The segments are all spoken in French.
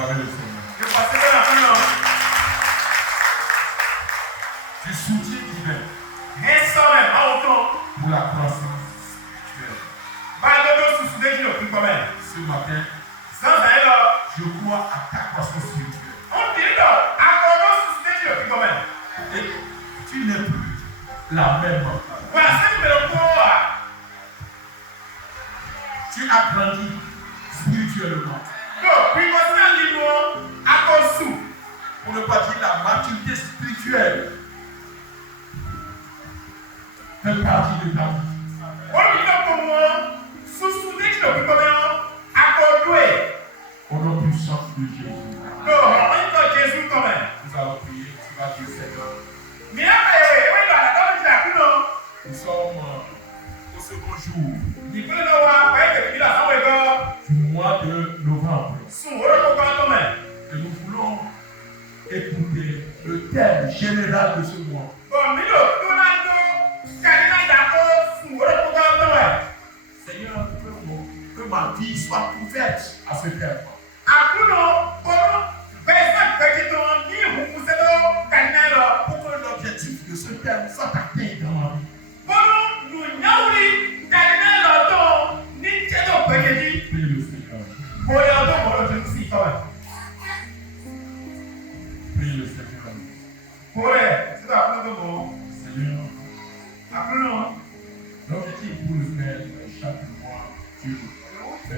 acclamer le Seigneur. Je passais dans la fin. Du soutien divin pour la croissance spirituelle. Ce matin, je crois à ta croissance spirituelle. Et tu n'es plus la même. Tu as grandi spirituellement. Pour ne pas dire la maturité spirituelle fait partie de ta vie. Au nom puissant de Jésus. Nous allons prier. Tu vas dire Seigneur. Nous sommes au second jour du mois de novembre. Et nous voulons écouter le thème général de ce mois. Seigneur, que ma vie soit ouverte à ce thème. Pour que l'objectif de ce thème soit atteint dans ma vie. Prie le Seigneur. Prie le Seigneur. Seigneur, l'objectif pour le faire chaque mois, Dieu le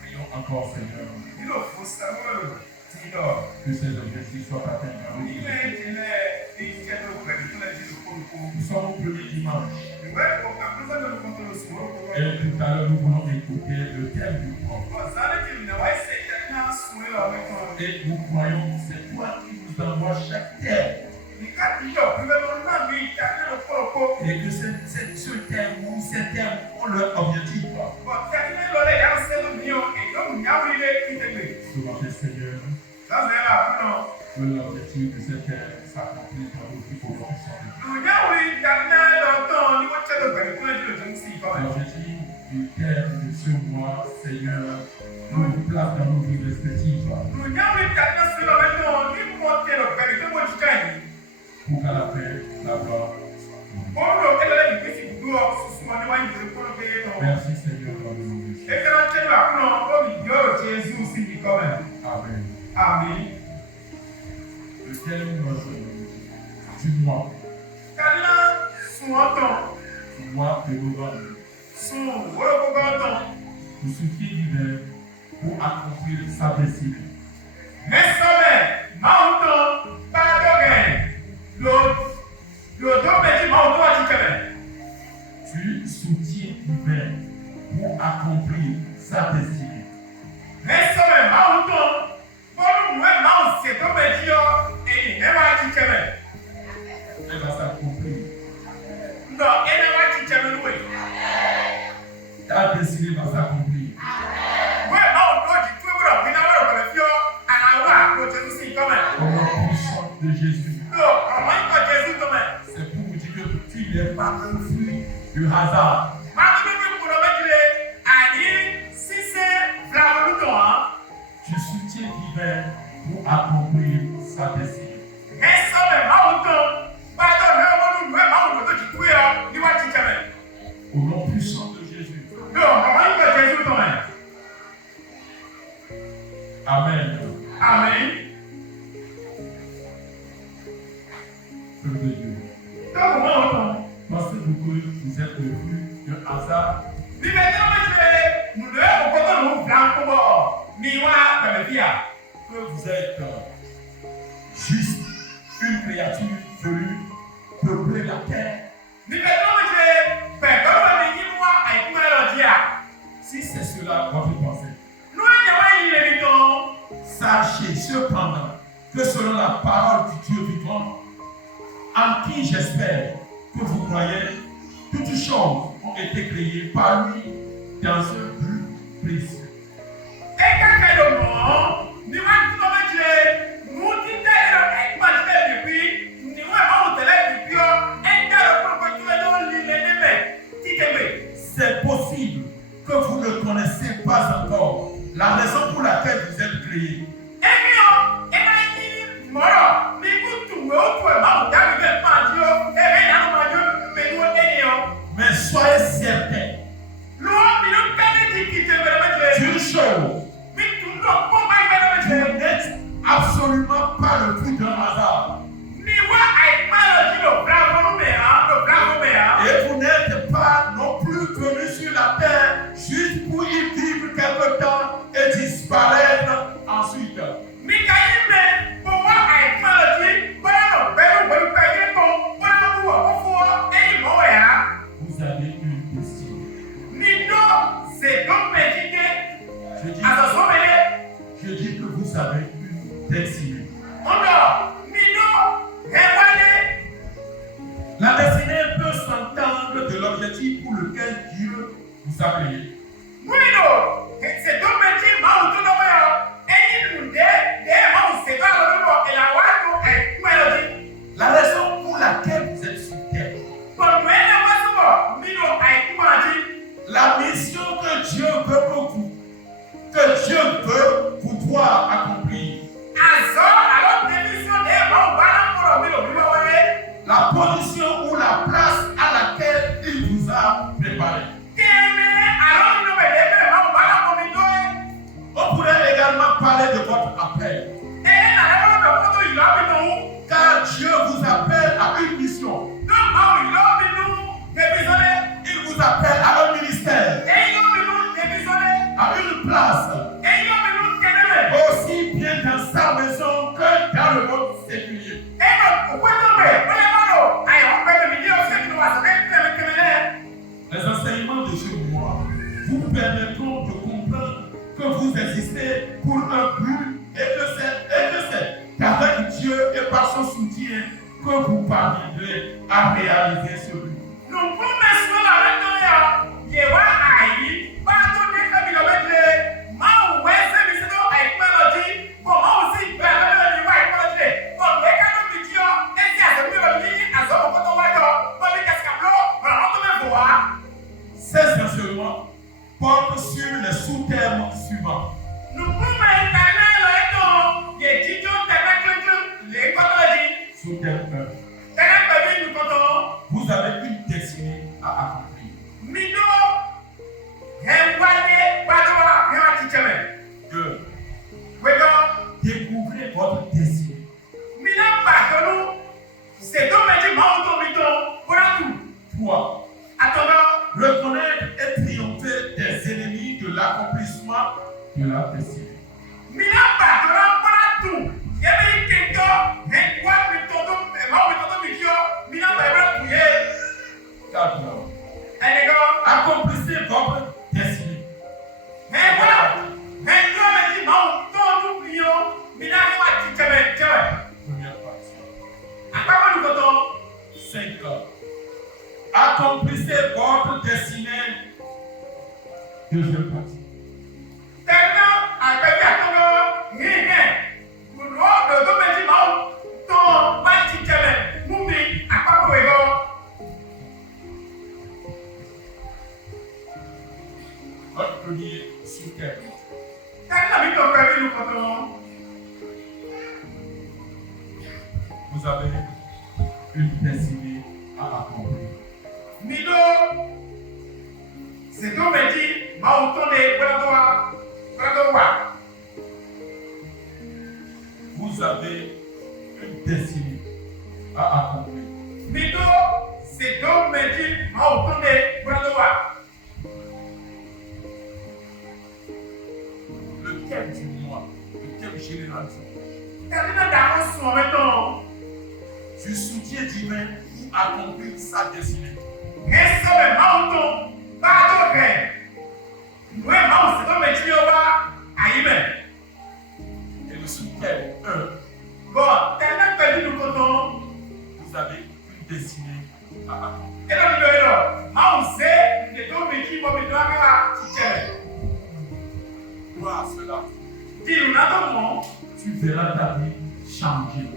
prions encore, Seigneur, que ces objectifs soient atteints dans nos vies. Nous sommes au premier dimanche. Et tout à l'heure, nous voulons écouter le thème du prof. Et nous croyons que c'est toi qui nous envoies chaque thème. Et que ce thème ou ces thèmes ont leur objectif. Ce matin, Seigneur, que l'objectif de ces thèmes s'accomplisse dans nos vies au nom l'objectif du thème de ce mois, Seigneur, nous place dans nos vies respectives. Pour qu'à la fin, la gloire. Merci Seigneur dans le nom de Jésus. Amen. Amen. Le thème du mois. Du mois de novembre. Le soutien divin pour accomplir sa destinée. Tu soutiens divin pour accomplir sa destinée. Elle va s'accomplir. Ta destinée va s'accomplir. Au nom puissant de Jésus. C'est pour vous dire que tu n'es pas un fruit du hasard. Tu soutiens divin pour accomplir sa destinée. Au nom puissant de Jésus. Amen. Amen. Peuple de Dieu. Pensez-vous que vous êtes le fruit d'un hasard? Que vous êtes juste une créature venue peupler la terre? Si c'est cela votre pensée, sachez cependant que selon la parole du Dieu vivant, en qui j'espère que vous croyez, toutes choses ont été créées par lui dans un but précis. C'est possible que vous ne connaissez pas encore la raison pour laquelle vous êtes créés. Mais soyez certains d'une chose, vous n'êtes absolument pas le fruit d'un hasard. Et vous n'êtes pas non plus venu sur la terre juste pour y vivre quelque temps et disparaître ensuite. Vous avez une destinée. Je dis que vous avez une destinée. La destinée peut s'entendre de l'objectif pour lequel Dieu vous a créé. La raison pour laquelle vous êtes sur terre. La mission que Dieu veut pour vous, que Dieu veut vous voir accomplir. La position ou la place à laquelle il vous a préparé. On pourrait également parler de votre appel. Car Dieu vous appelle à une mission. Il vous appelle à un ministère, à une place, aussi bien dans sa maison que dans le monde séculier. Les enseignements de ce mois vous permettront de comprendre que vous existez pour un but et que c'est qu'avec Dieu et par son soutien que vous parviendrez à réaliser ce but. Ces enseignements portent sur les sous-termes suivants. Sous-terme 1. Vous avez une destinée à accomplir. 2. Découvrez votre destinée. 3. Reconnaître et triompher des ennemis de l'accomplissement de la destinée. 4. Accomplissez votre destinée. Première partie. 5. Accomplissez votre destinée. Deuxième partie. Votre premier sous-terme. Vous avez une destinée à accomplir. Vous avez une destinée à accomplir. Le thème du mois, le thème général du mois. Du soutien divin pour accomplir sa destinée. Et le sous-thème 1. Vous avez une destinée à accomplir. Vois cela. Tu verras ta vie changer.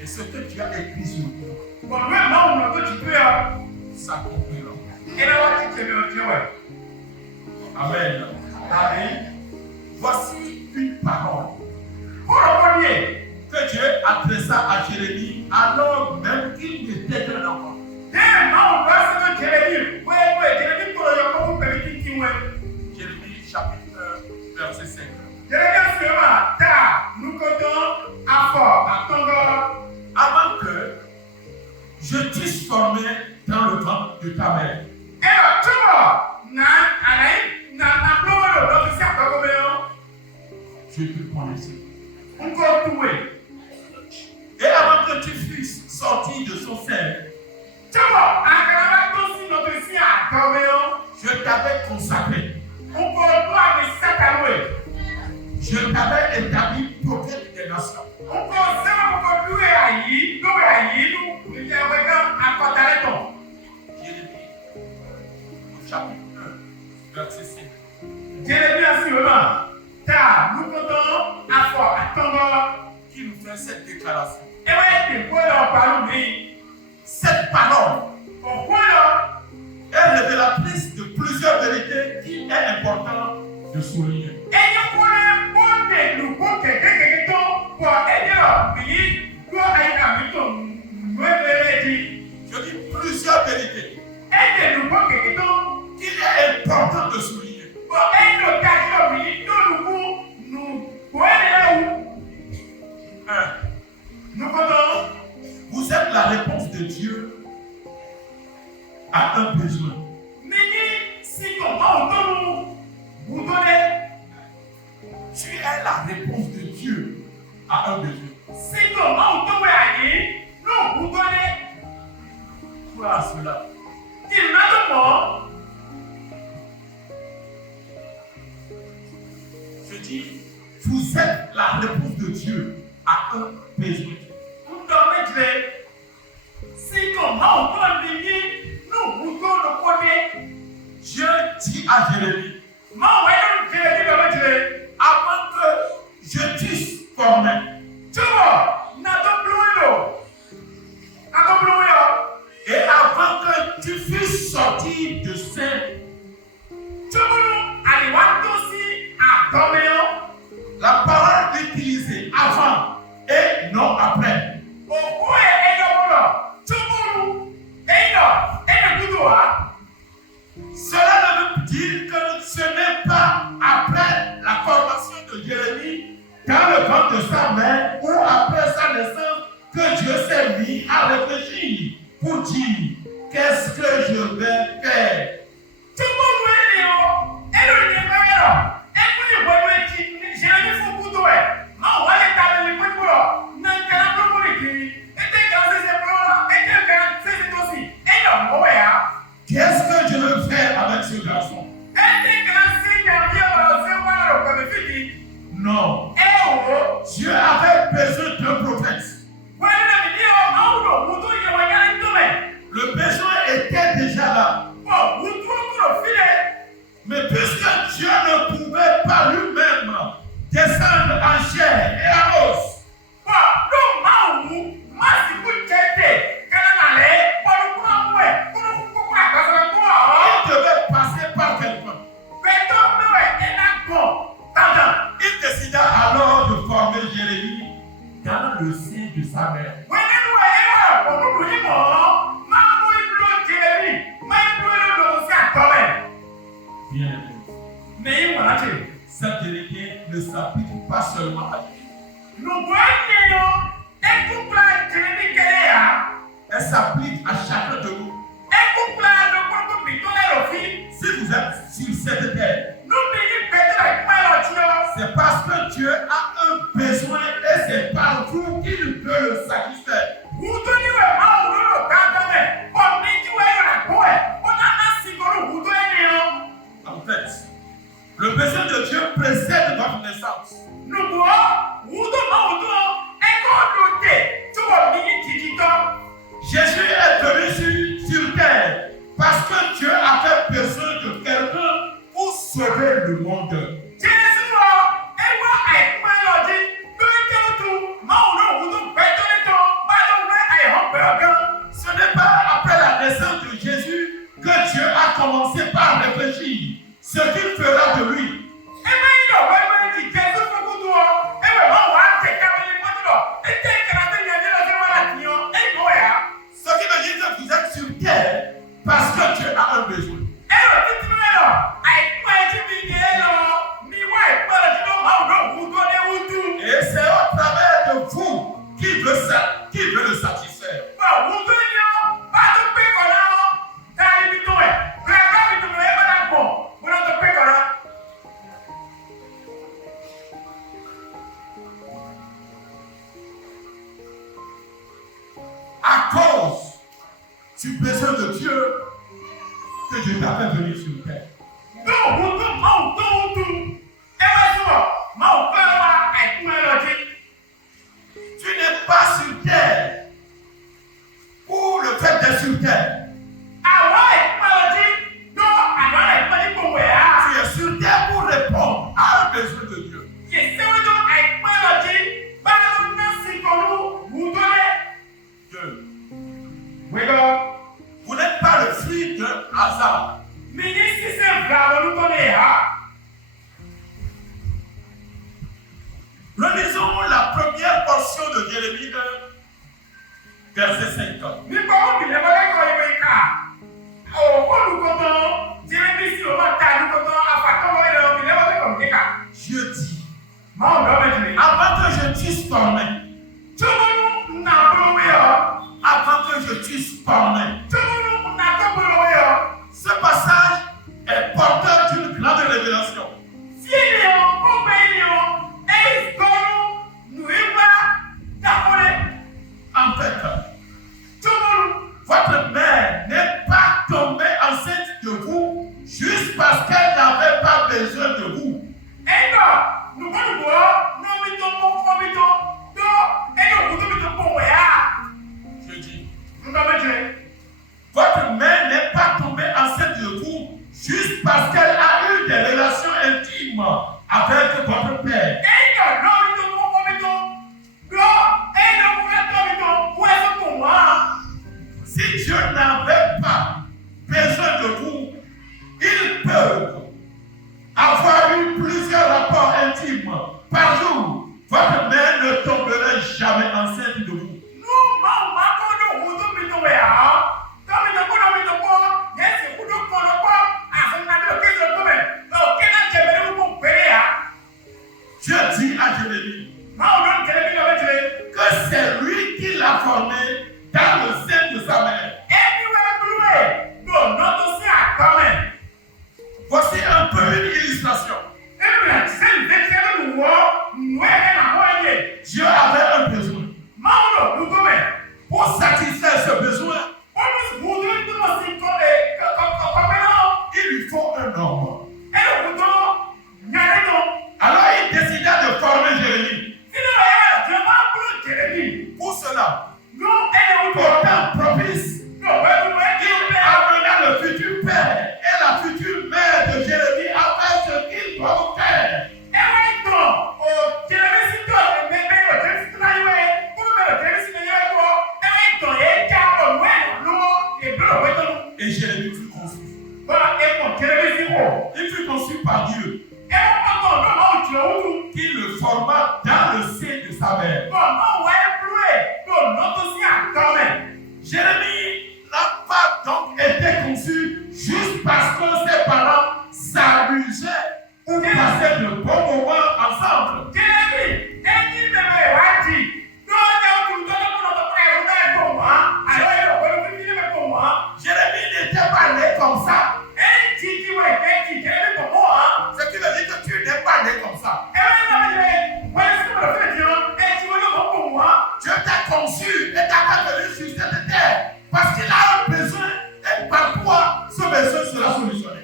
Et ce que tu as écrit sur toi s'accomplira. Amen. Amen. Voici une parole Pour le premier, que Dieu adressa à Jérémie alors même qu'il n'était qu'un enfant. Jérémie chapitre 1, verset 5. Avant que je t'eusse formé dans le ventre de ta mère, je te connaissais. Et avant que tu fusses sorti de son sein, je t'avais consacré. Je t'avais établi prophète des nations. Jérémie, au chapitre 1, verset 5. Qui nous fait cette déclaration. Cette parole est révélatrice de plusieurs vérités qu'il est important de souligner. Je dis plusieurs vérités qu'il est important de souligner. Vous êtes la réponse de Dieu à un besoin. Tu es la réponse de Dieu à un besoin. Quoi à cela? Je dis, vous êtes la réponse de Dieu à un besoin. Dieu dit à Jérémie, avant que je t'eusse formé, et avant que tu fusses sorti de sein, la parole utilisée avant et non après. Cela ne veut dire que ce n'est pas après la formation de Jérémie dans le ventre de sa mère ou après sa naissance que Dieu s'est mis à réfléchir pour dire qu'est-ce que je vais faire. Qu'est-ce que je veux faire avec ce garçon? Non. Dieu avait besoin d'un prophète. Le besoin était déjà là. Mais puisque Dieu ne pouvait pas lui-même descendre en chair et en os, il devait passer par quelqu'un. Il décida alors de former Jérémie dans le sein de sa mère. Bien, cette vérité ne s'applique pas seulement à Jérémie. Elle s'applique à chacun de nous. Si vous êtes sur cette terre, c'est parce que Dieu a un besoin et c'est par vous qu'il peut le satisfaire. En fait, le besoin de Dieu précède votre naissance. Jésus est venu sur terre parce que Dieu avait besoin de quelqu'un pour sauver le monde. Ce n'est pas après la naissance de Jésus que Dieu a commencé par réfléchir ce qu'il fera de lui. Ce qui veut dire que vous êtes sur terre parce que Dieu a un besoin. Et c'est au travers de vous qu'il veut ça, qu'il veut le satisfaire. À cause du besoin de Dieu que Dieu t'a fait venir sur terre. Tu n'es pas sur terre pour le fait d'être sur terre. Tu es sur terre pour répondre à un besoin de Dieu. Vous n'êtes pas le fruit d'un hasard. Relisons la première portion de Jérémie 1, verset 50. Dieu dit, avant que je t'eusse formé, avant que je t'eusse formé, ce passage est porteur d'une grande révélation. En fait, votre mère n'est pas tombée enceinte de vous juste parce qu'elle n'avait pas besoin de vous. Je dis, votre mère n'est pas tombée enceinte de vous juste parce qu'elle a eu des relations intimes avec votre père. Si Dieu n'avait pas besoin de vous, il peut avoir eu plusieurs rapports intimes par jour. Votre mère ne tomberait jamais enceinte de vous. Dieu dit à Jérémie que c'est lui qui l'a formé dans le sein de sa mère. Voici un peu une illustration. Dieu avait un besoin. Pour satisfaire ce besoin, il lui faut un homme. Alors il décida de former Jérémie. Pour cela, pourtant propice, il amena le futur père et la future mère de Jérémie afin ce qu'ils doivent faire. Et Jérémie fut conçu. Il fut conçu par Dieu, qui le forma dans le sein de sa mère. Jérémie n'a pas donc été conçu juste parce que ses parents s'amusaient ou passaient de bons moments ensemble. Jérémie n'était pas né comme ça. Ce qui veut dire que tu n'es pas né comme ça. Dieu t'a conçu et t'a pas venu sur cette terre parce qu'il a un besoin et par quoi ce besoin sera solutionné.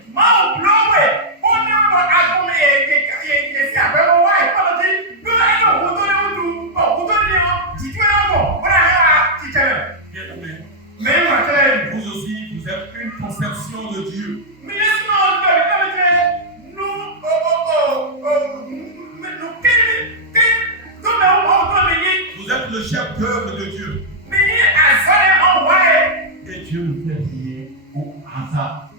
Bien-aimé, vous aussi, vous êtes une conception de Dieu. Vous êtes le chef d'œuvre de Dieu. Et Dieu ne fait rien au hasard.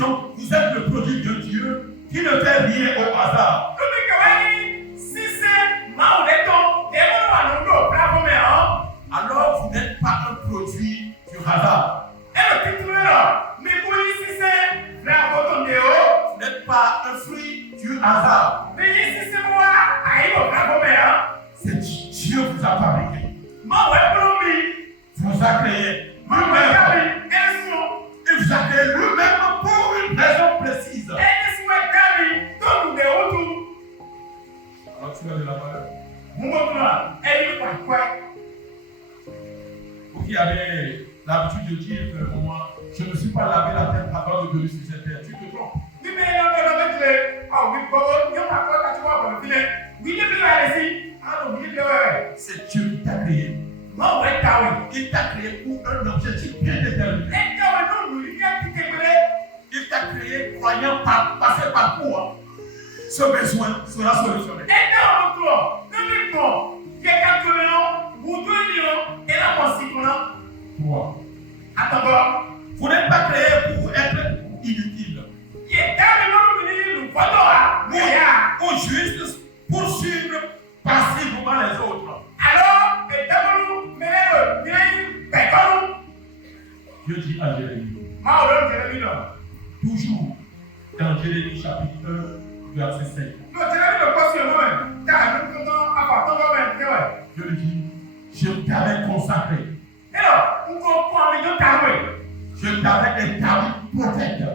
Donc, vous êtes le produit de Dieu qui ne fait rien au hasard. Alors, vous n'êtes pas un produit du hasard. Vous n'êtes pas un fruit du hasard. C'est Dieu qui vous a fabriqué. Vous a créé lui-même. Il vous a créé lui-même pour une raison précise. Alors tu as de la valeur. Vous qui avez l'habitude de dire que moi, je ne me suis pas lavé la tête avant de venir sur cette terre, tu te trompes. C'est Dieu qui t'a créé. Il t'a créé pour un objectif bien déterminé. Il t'a créé croyant passer par quoi ce besoin sera solutionné. Toi, vous n'êtes pas créé pour être inutile. Ou juste poursuivre passivement les autres. Dieu dit à Jérémie, toujours dans Jérémie chapitre 1, verset 5. Dieu lui dit, je t'avais consacré. Je t'avais établi protecteur.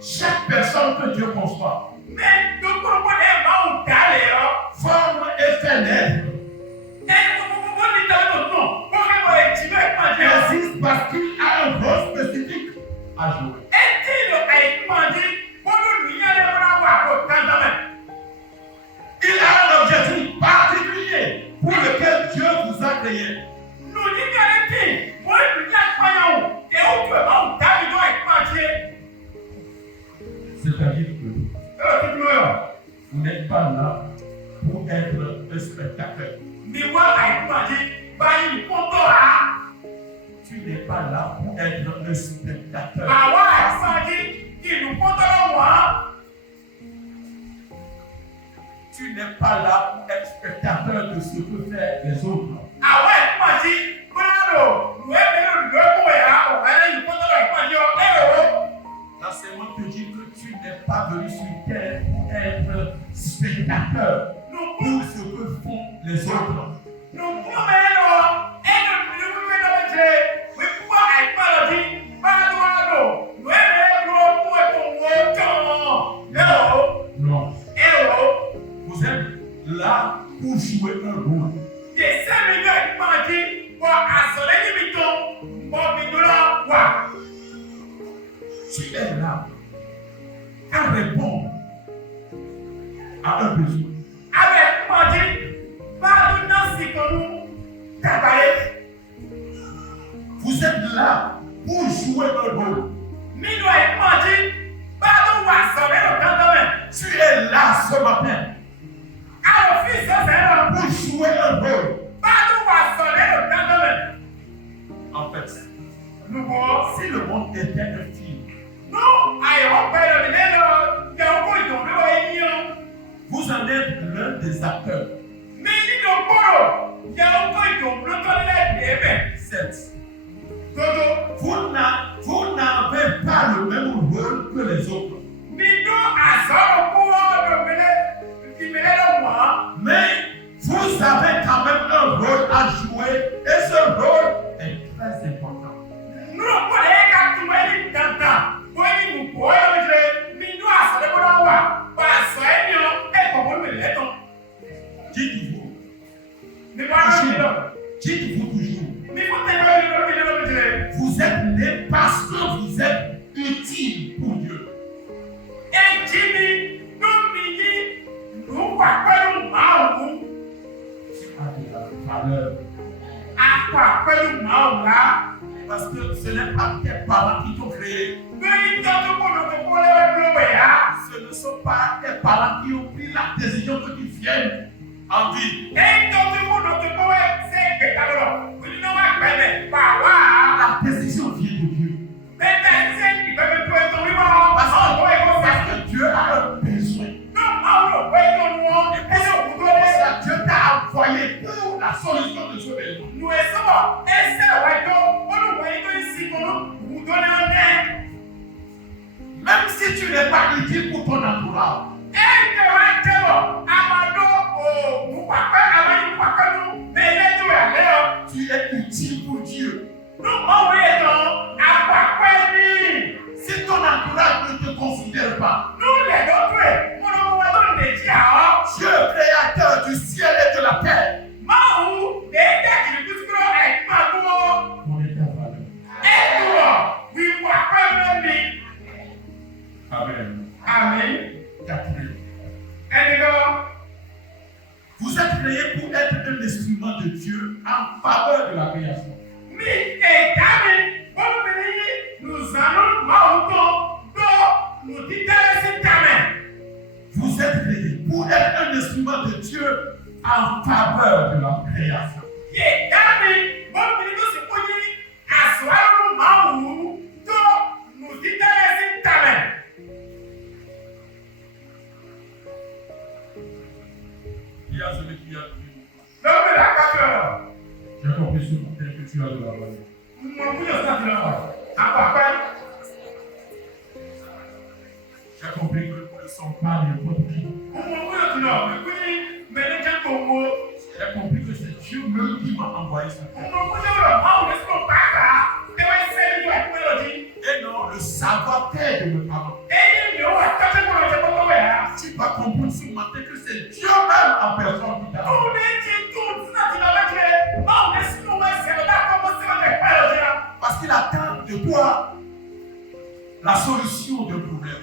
Chaque personne que Dieu conçoit forme et fait naître. Existe parce qu'il a un rôle spécifique à jouer. Il a un objectif particulier pour lequel Dieu vous a créé. C'est-à-dire que vous n'êtes pas là pour être un spectateur. Tu n'es pas là pour être un spectateur. Tu n'es pas là pour être spectateur de ce que font les autres. L'enseignement te dit que tu n'es pas venu sur terre pour être spectateur pour ce que font les autres. Non. Vous êtes là pour jouer un rôle. Tu es là à répondre à un besoin. Vous êtes là pour jouer un rôle. Tu es là ce matin pour jouer un rôle. En fait, si le monde était un film, vous en êtes l'un des acteurs. 7. Vous n'avez pas le même rôle que les autres. Mais vous avez quand même un rôle à jouer et ce rôle est très important. Dites-vous toujours, vous êtes né parce que vous êtes utile pour Dieu. Valeur. Parce que ce n'est pas tes parents qui t'ont créé. Ce ne sont pas tes parents qui ont pris la décision que tu viennes en vie. solution de ce besoin. Nous sommes Même si tu n'es pas utile pour ton entourage, tu es utile pour Dieu. Si ton entourage ne te considère pas, Dieu créateur du ciel et de la terre, connaît ta valeur. Amen. Amen. Quatrième. And Vous êtes créés pour être un instrument de Dieu en faveur de la création. Vous êtes créés pour être un instrument de Dieu en faveur de la création. Il y a celui qui a donné. J'ai compris ce matin que tu as de la valeur. J'ai compris que nous ne sommes pas n'importe qui. J'ai compris que c'est Dieu même qui m'a envoyé sur terre. Et non, le savoir-faire de mes parents. Tu vas comprendre ce matin que c'est Dieu même en personne qui t'a envoyé. Parce qu'il attend de toi la solution de problème.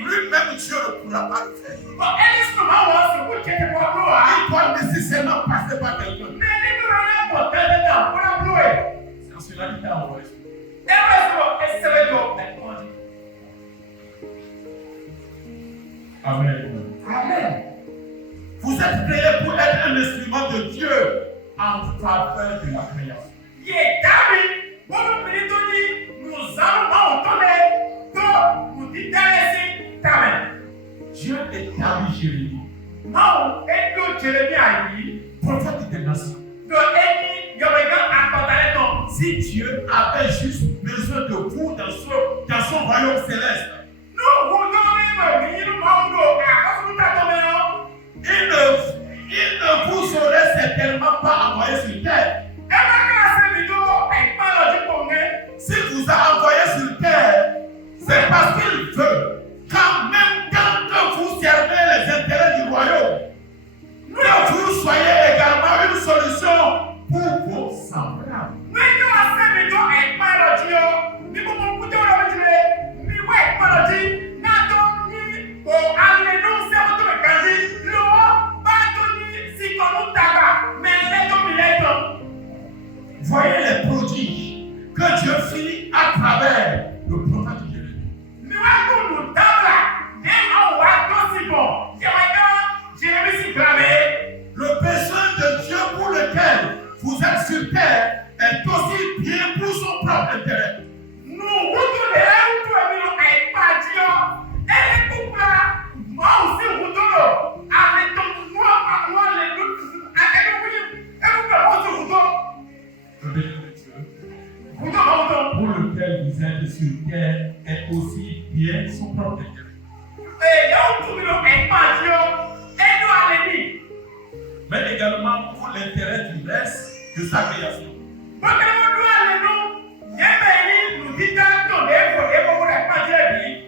Lui-même, Dieu ne pourra pas le faire. Il doit nécessairement passer par quelqu'un. C'est en cela qu'il t'a envoyé. Amen. Vous êtes créés pour être un instrument de Dieu en faveur de la création. Dieu est David Jérémie, prophète des nations. Si Dieu avait juste besoin de vous dans son royaume céleste, il ne vous aurait certainement pas envoyé sur terre. S'il vous a envoyé sur terre, c'est parce qu'il veut, quand vous servez les intérêts du royaume, que vous soyez également une solution pour vos semblables. Voyez les prodiges que Dieu fit à travers le prophète Jérémie. Le besoin de Dieu pour lequel vous êtes sur terre est aussi bien pour son propre intérêt. Le besoin de Dieu pour lequel vous êtes sur terre est aussi bien son propre intérêt. Mais également pour l'intérêt du reste de sa création.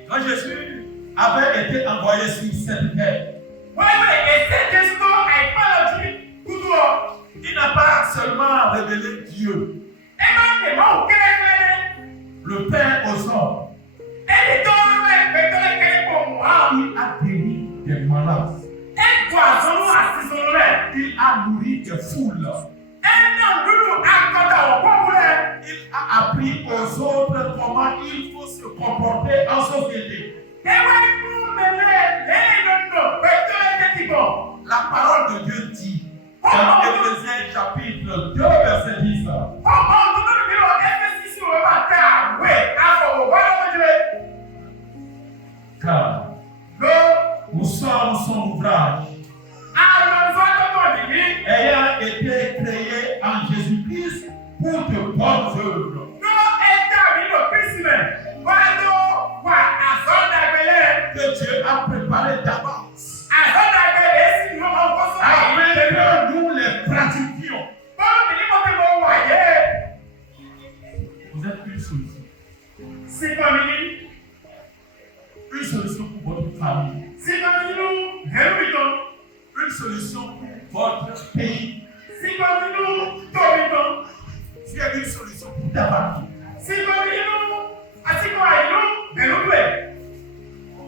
Quand Jésus avait été envoyé sur cette terre, il n'a pas seulement révélé Dieu, le Père aux hommes. Il a guéri des malades. Il a nourri des foules. Il a appris aux autres comment il faut se comporter en société. La parole de Dieu dit dans Éphésiens chapitre 2 verset 10. Car nous sommes dans son ouvrage, ayant été créé en Jésus-Christ pour de bonnes œuvres que Dieu a préparées d'avance afin que nous les pratiquions. Vous êtes une solution. Une solution pour votre famille. Une solution pour votre pays. Tu es une solution pour ta famille.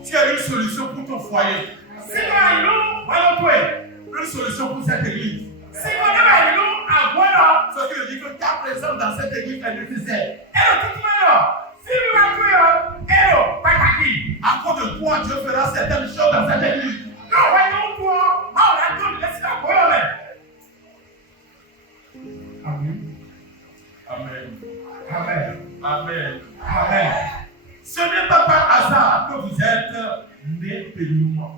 Tu as une solution pour ton foyer. Une solution pour cette église. Ce qui veut dire que ta présence dans cette église est nécessaire. À cause de toi, Dieu fera certaines choses dans cette église. Amen. Amen. Amen. Amen. Amen. Ce n'est pas par hasard que vous êtes nés péniblement.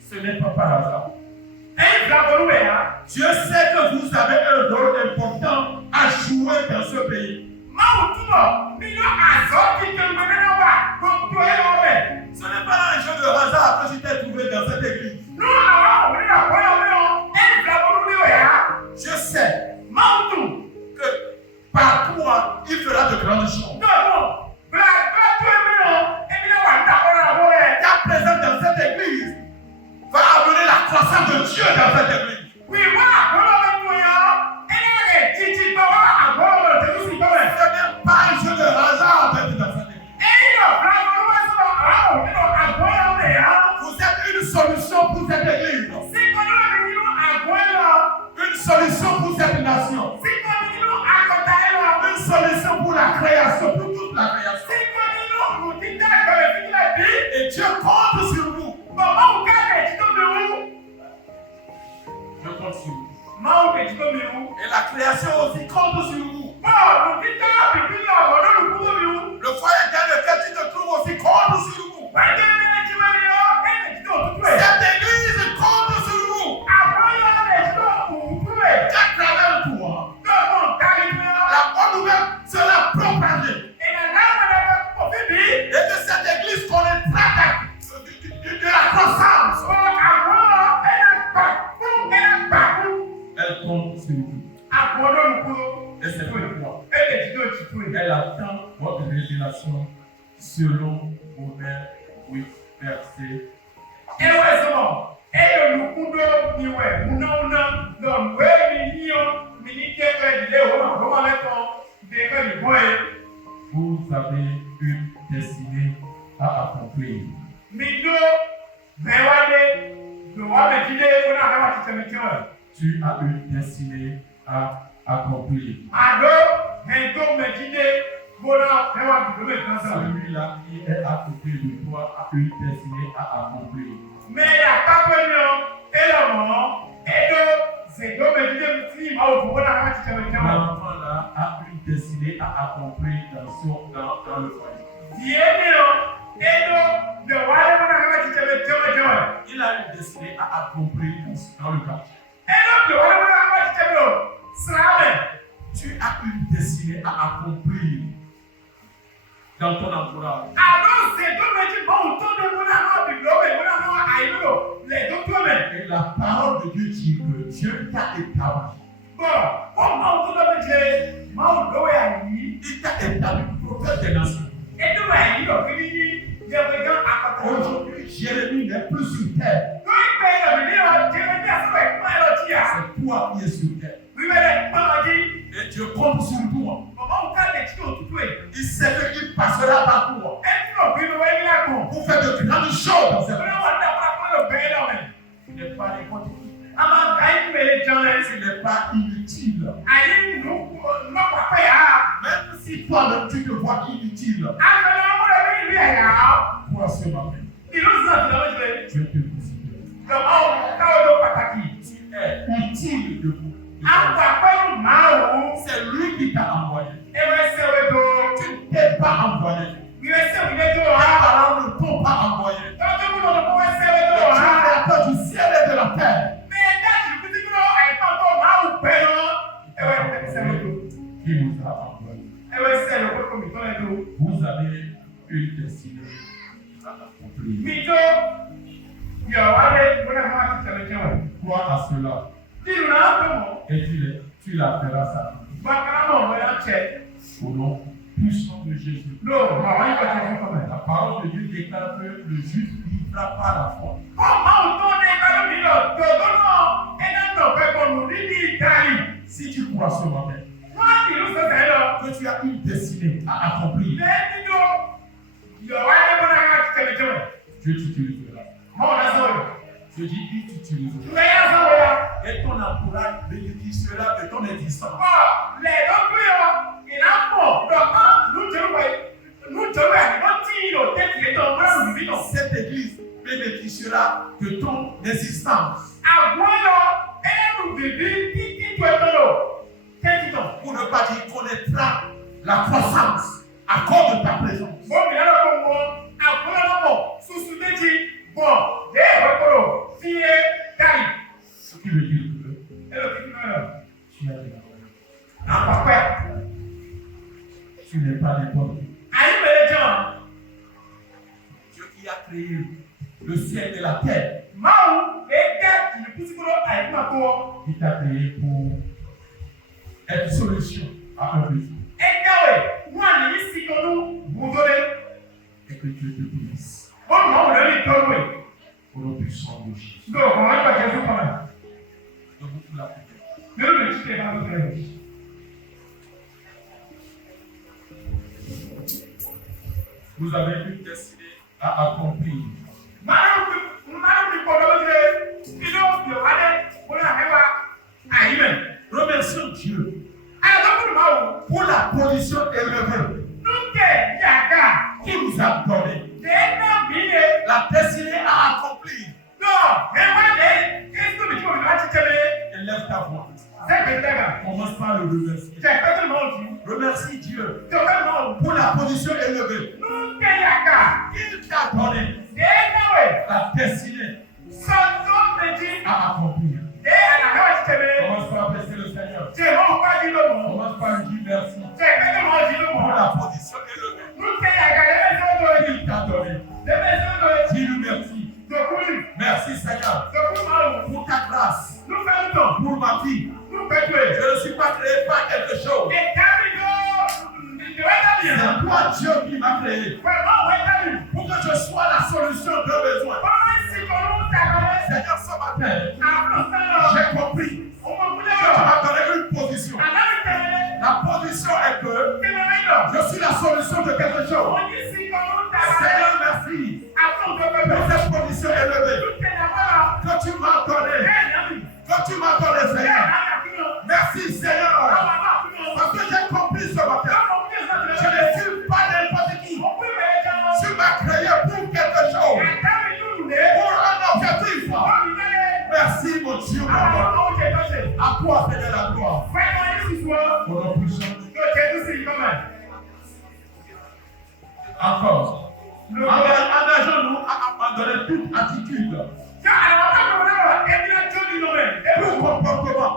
Ce n'est pas par hasard. Dieu sait que vous avez un rôle important à jouer dans ce pays. Ce n'est pas un jeu de hasard que je t'ai trouvé dans cette église. Je sais que par toi, il fera de grandes choses. Ta présence dans cette église va amener la croissance de Dieu dans cette église. Ce n'est pas un jeu de hasard d'être dans cette église. Vous êtes une solution pour cette église. Une solution pour cette nation. Une solution pour la création, pour toute la création. Et Dieu compte sur vous. Je compte sur vous. Et la création aussi compte sur vous. Le foyer dans lequel tu te trouves aussi compte sur vous. Cette église compte sur vous. Qu'à travers toi, la bonne nouvelle sera propagée. Et que cette église connaîtra de la croissance. Elle compte sur vous. Et c'est pourquoi elle attend votre révélation selon Romains 8, verset. Vous avez une destinée à accomplir. Tu as une destinée à accomplir. Celui-là qui est à côté de toi a une destinée à accomplir. L'enfant-là a une destinée à accomplir dans le foyer. Il a une destinée à accomplir dans le quartier. Tu as une destinée à accomplir dans ton entourage. Et la parole de Dieu dit que Dieu t'a établi. Il t'a établi prophète des nations. Aujourd'hui, Jérémie n'est plus sur terre. C'est toi qui es sur terre. Et Dieu compte sur toi. Il sait qu'il passera par toi pour faire de grandes choses dans cette vie. Tu n'es pas n'importe qui. Tu n'es pas inutile. Même si toi-même tu te vois inutile, toi ce matin, Dieu te considère. Tu es utile de vous. C'est lui qui t'a envoyé. Tu ne t'es pas envoyé. tes parents ne t'ont pas envoyé. Le créateur du ciel et de la terre. Qui nous a envoyé. Vous avez une destinée à accomplir. Crois à cela et tu la feras s'accomplir. Au nom puissant de Jésus. La parole de Dieu déclare que le juste vivra par la foi. Si tu crois ce matin que tu as une destinée à accomplir, Dieu t'utilisera. Je dis, il t'utilisera. Et ton entourage bénéficiera de ton existence. Cette église bénéficiera de ton existence. Pour ne pas dire connaîtra la croissance à cause de ta présence. Ce qui veut dire que tu n'es pas n'importe qui. Dieu qui a créé le ciel et la terre, il t'a créé pour être solution à un besoin. Et que Dieu te bénisse. Au nom puissant de Jésus. Debout pour la prière. Vous avez une destinée à accomplir. Remercions Dieu pour la position élevée qu'il nous a donnée. La destinée à accomplir. Élève ta voix. Commence par le remercier. Remercie Dieu pour la position élevée qu'il t'a donnée. La destinée à accomplir. Commence par apprécier le Seigneur. Commence par lui dire merci pour la position élevée qu'il t'a donnée. Dis-lui merci. Merci Seigneur pour ta grâce, pour ma vie. Je ne suis pas créé par quelque chose. C'est toi Dieu qui m'a créé pour que je sois la solution de besoin. Seigneur, ce matin, j'ai compris que tu m'as donné une position. La position est que je suis la solution de quelque chose. Seigneur, merci pour cette position élevée que tu m'as donnée. Que tu m'as donné, Seigneur. Merci, Seigneur. Parce que j'ai compris ce matin. Je ne suis pas n'importe qui. Tu m'as créé pour quelque chose. Pour un objectif. Merci, mon Dieu. À toi, Seigneur, la gloire. Au nom puissant. Encore. Engageons-nous à abandonner toute attitude. Tout comportement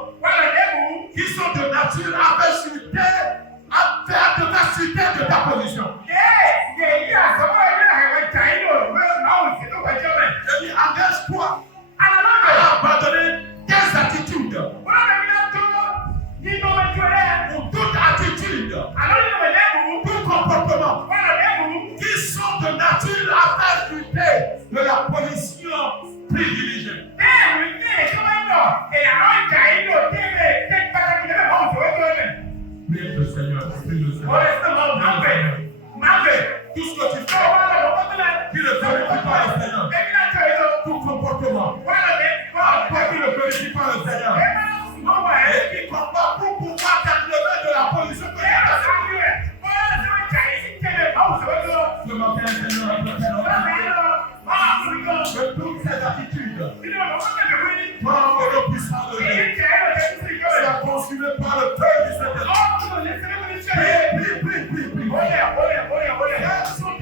qui sont de nature à faire de ta cité de ta position. Je dis, engage-toi à abandonner tes attitudes. Pour toute attitude, tout comportement qui sont de nature à faire chuter de la position privilégiée. Prie le Seigneur, prie le Seigneur. Tout ce que tu fais, tu le glorifies par le Seigneur. Tout comportement, tu le glorifies par le Seigneur. Et qui combat pour pouvoir t'enlever de la position que tu as. Ce matin, Seigneur, de toutes ces attitudes, prends le puissant de Dieu. Sois consumé par le feu du Saint-Esprit. Prie. Quelles sont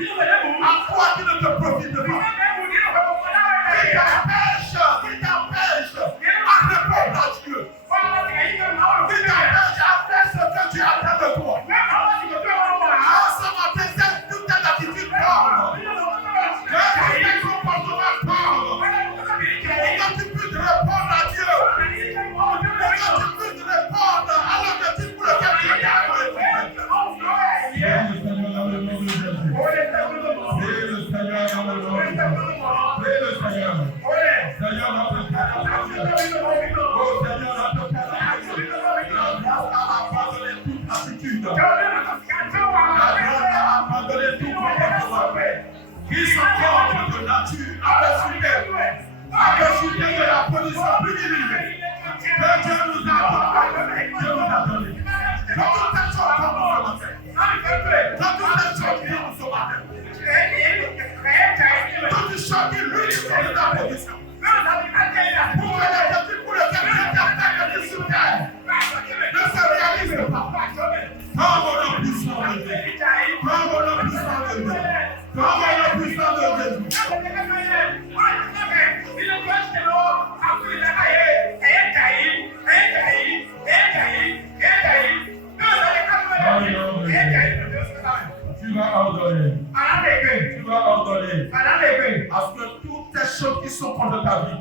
À toi qui ne te profite pas. Qui t'empêche à répondre à Dieu. Qui t'empêche à faire ce que tu attends de toi. Ce matin, c'est toute ta attitude parle. Tes comportements parlent. Pour que tu puisses répondre à Dieu. Pour que tu puisses répondre à l'objectif pour lequel tu es appelé. Prie le Seigneur dans le nom de Jésus. Prie le Seigneur. Seigneur, notre Père. Oh Seigneur, notre Père. Abandonner toute attitude. Abandonner tout comportement qui sont contre de nature, aperçu de la position privilégiée que Dieu nous a donné. Dieu nous a donné. Dans toutes les choses comme nous sommes faits. Dans toutes les choses qui nous sont faits. Toutes les choses qui luttent contre ta position. Pour que l'objectif pour lequel Dieu t'a fait sur terre ne se réalise pas. Comme au nom puissant de Dieu. Comme au nom puissant de Dieu. Comme au nom puissant de Jésus. Tu vas ordonner. À ce que toutes les choses qui sont contre ta vie